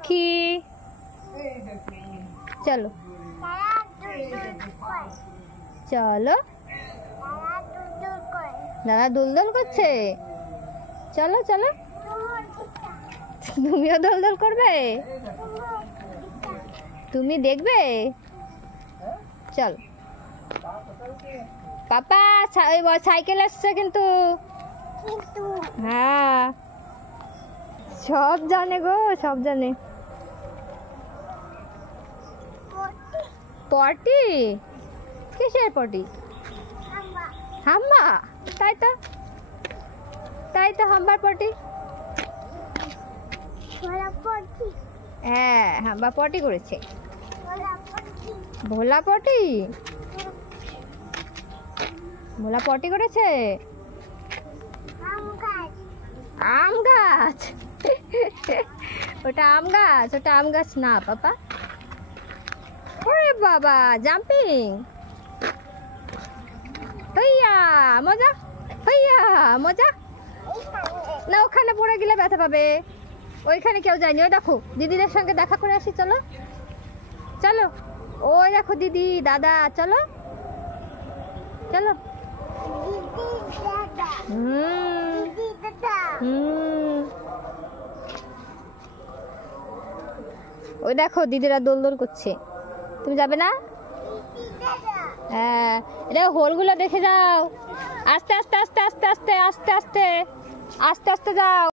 পাখি। চলো চলো, দাদা দুলদুল করছে। চলো চলো, তুমিও দুলদুল করবে? তুমি দেখবে? চল পাপা, সাইকেল আসছে কিন্তু। হ্যাঁ, সব জানে গো, সব জানে। পটি? কিসের পটি? হাম্বা? তাই তো, তাই তো, হাম্বার পটি। হ্যাঁ, হাম্বা পটি করেছে। ভোলা পটি? ভোলা পটি করেছে? আম গাছ? ওটা আম গাছ, ওটা আম গাছ না পাপা। ওরে বাবা, জাম্পিং! হইয়া মজা, হইয়া মজা। না, ওখানে পড়ে গেলে ব্যথা পাবে। ওইখানে কেউ যায়নি। ওই দেখো, দিদিদের সঙ্গে দেখা করে আসি। চলো চলো, ওই দেখো দিদি দাদা। চলো চলো। ওই দেখো দিদিরা দোলদোল করছে। তুমি যাবে না? হ্যাঁ, এটা হোলগুলো দেখে যাও। আস্তে আস্তে আস্তে আস্তে আস্তে আস্তে আস্তে আস্তে আস্তে যাও।